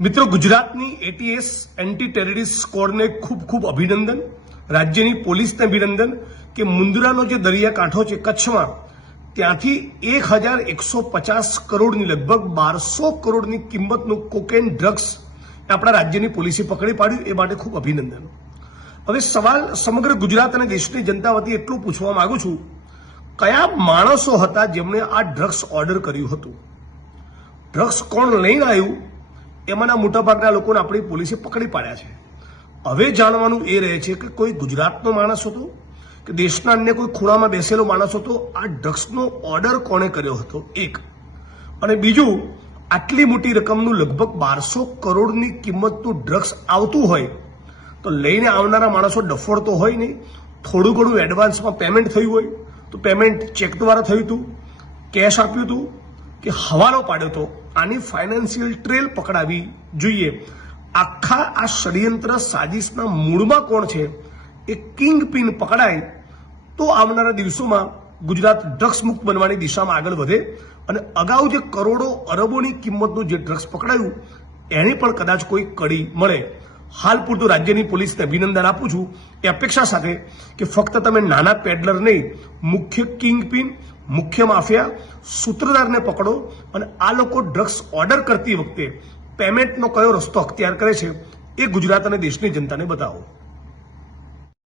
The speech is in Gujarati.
મિત્રો, ગુજરાતની એટીએસ એન્ટી ટેરરિસ્ટ સ્ક્વોડને ખૂબ ખૂબ અભિનંદન. રાજ્યની પોલીસને અભિનંદન કે મુન્દ્રાનો જે દરિયાકાંઠો છે કચ્છમાં, ત્યાંથી 1150 કરોડની લગભગ 1200 કરોડની કિંમતનું કોકેન ડ્રગ્સ આપણા રાજ્યની પોલીસે પકડી પાડ્યું. એ માટે ખૂબ અભિનંદન. હવે સવાલ સમગ્ર ગુજરાત અને દેશની જનતા વતી એટલું પૂછવા માંગુ છું, કયા માણસો હતા જેમણે આ ડ્રગ્સ ઓર્ડર કર્યું હતું? ડ્રગ્સ કોણ લઈને આવ્યું એમાંના મોટાભાગના લોકોને આપણી પોલીસે પકડી પાડ્યા છે. હવે જાણવાનું એ રહે છે કે કોઈ ગુજરાતનો માણસ હતો કે દેશના અન્ય કોઈ ખૂણામાં બેસેલો માણસ હતો? આ ડ્રગ્સનો ઓર્ડર કોણે કર્યો હતો? એક. અને બીજું, આટલી મોટી રકમનું લગભગ 1200 કરોડની કિંમતનું ડ્રગ્સ આવતું હોય તો લઈને આવનારા માણસો ડફોડ તો હોય નહીં. થોડું ઘણું એડવાન્સમાં પેમેન્ટ થયું હોય તો પેમેન્ટ ચેક દ્વારા થયું હતું, કેશ આપ્યું હતું કે હવાલો પાડ્યો હતો? આની ફાઇનાન્શિયલ ટ્રેલ પકડાવી જોઈએ. આખા આ ષડયંત્ર સાજિશના મૂળમાં કોણ છે એ કિંગ પિન પકડાય તો આવનારા દિવસોમાં ગુજરાત ડ્રગ્સ મુક્ત બનવાની દિશામાં આગળ વધે. અને અગાઉ જે કરોડો અરબોની કિંમતનું જે ડ્રગ્સ પકડાયું એની પણ કદાચ કોઈ કડી મળે. હાલ પૂરતું રાજ્યની પોલીસને અભિનંદન આપું છું એ અપેક્ષા સાથે કે ફક્ત તમે નાના પેડલર નહીં, મુખ્ય કિંગ પિન, મુખ્ય માફિયા, સૂત્રધારને પકડો અને આ લોકો ડ્રગ્સ ઓર્ડર કરતી વખતે પેમેન્ટનો કયો રસ્તો અખ્તિયાર કરે છે એ ગુજરાત અને દેશની જનતાને બતાવો.